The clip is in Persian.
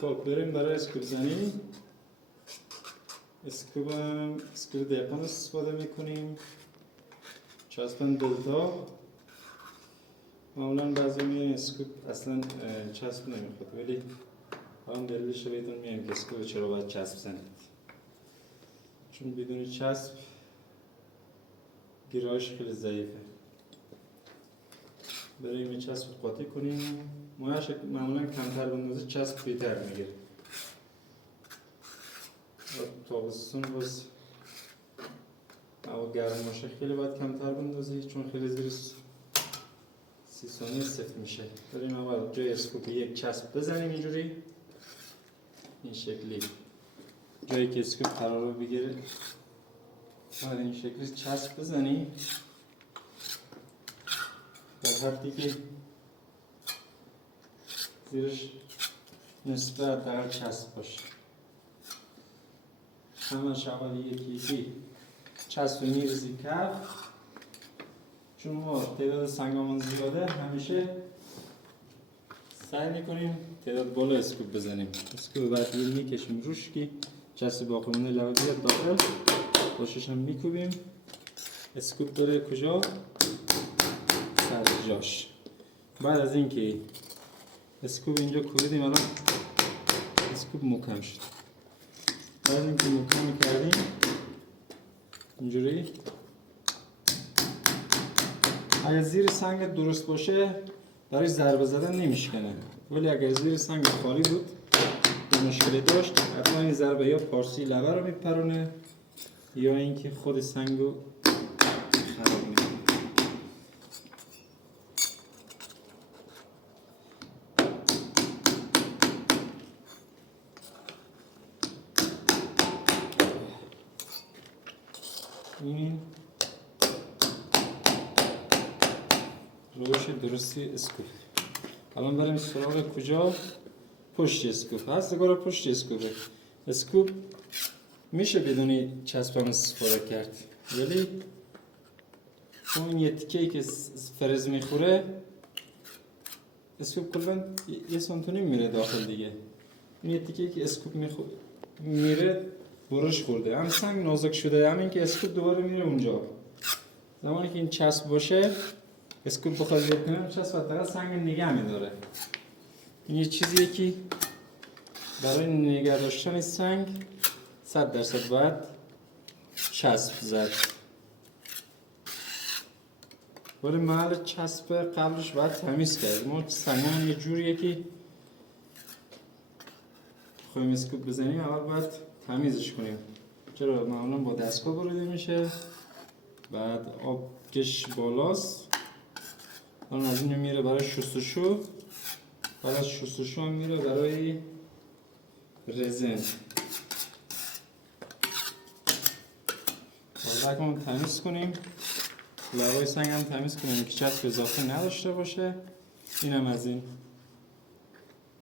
خب بریم برای اسکوب زنی. اسکوب دقیقا استفاده میکنیم. چسبن دلتا. معمولا بعضی میگن اسکوب اصلا چسب نمیخواد، ولی الان دلیلش رو بهتون میگم که اسکوب چرا باید چسب زنید. چون بدون چسب گیرایش خیلی ضعیفه. بریم این چسب قاطی کنیم. مایش معمولا کمتر بندازه چسب بهتر میگیره. تابستون باز هوا گرم باشه خیلی باید کمتر بندازی، چون خیلی زیر 30 ثانیه سفت میشه. بریم اول جای اسکوپ یک چسب بزنیم اینجوری، این شکلی جایی که اسکوپ قرار رو بگیره باید این شکلی چسب بزنی در حدی که زیرش نسبت در چسب باشه. همش اول یکی چسب میریزی کف، چون ما تعداد سنگامون زیاده همیشه سعی میکنیم تعداد بالا اسکوپ بزنیم. اسکوپ بعد میکشیم روش که چسب باقیمونه لبه بیاد داخل، باشش هم میکوبیم. اسکوپ بره کجا؟ سر جاش. بعد از اینکه اسکوپ اینجا کوبیدیم الان اسکوپ محکم شد. بعد از اینکه محکم کردیم اینجوری، اگر زیر سنگ درست باشه برای ضربه زدن نمیشکنه، ولی اگر زیر سنگ خالی بود به مشکلی داشت حتما این ضربه یا پارسی لبه رو میپرونه یا اینکه خود سنگو خراب میکنه. این روش درستی اسکوپ. الان بریم سراغ کجا؟ پشت اسکوپ. هست دگاه پشت اسکوپه. اسکوپ میشه بدون چسب هم استفاده کرد، ولی اون یه تیکه‌ای که فرز میخوره اسکوپ کلا یه سانتونی میره داخل دیگه. این یه تیکه‌ای که اسکوپ میره برش خورده، هم سنگ نازک شده، همین که اسکوپ دوباره میره اونجا. زمانی که این چسب باشه اسکوپ بخواد زیر کنه چسب حداقل سنگ نگه میداره. این یه چیزیه که برای نگه داشتن سنگ 100% باید چسب زد. ولی محل چسب قبلش باید تمیز کرد. ما سنگمون یه جوریه که بخوایم اسکوپ بزنیم اول باید تمیزش کنیم. چرا؟ معمولا با دستگاه بریده میشه، بعد آبکش بالاست. الان از اینجا میره برای شستشو، بعد از شستشو هم میره برای رزن. بالا تمیز کنیم، لبای سنگ هم تمیز کنیم که چسب اضافه نداشته باشه. اینم از این.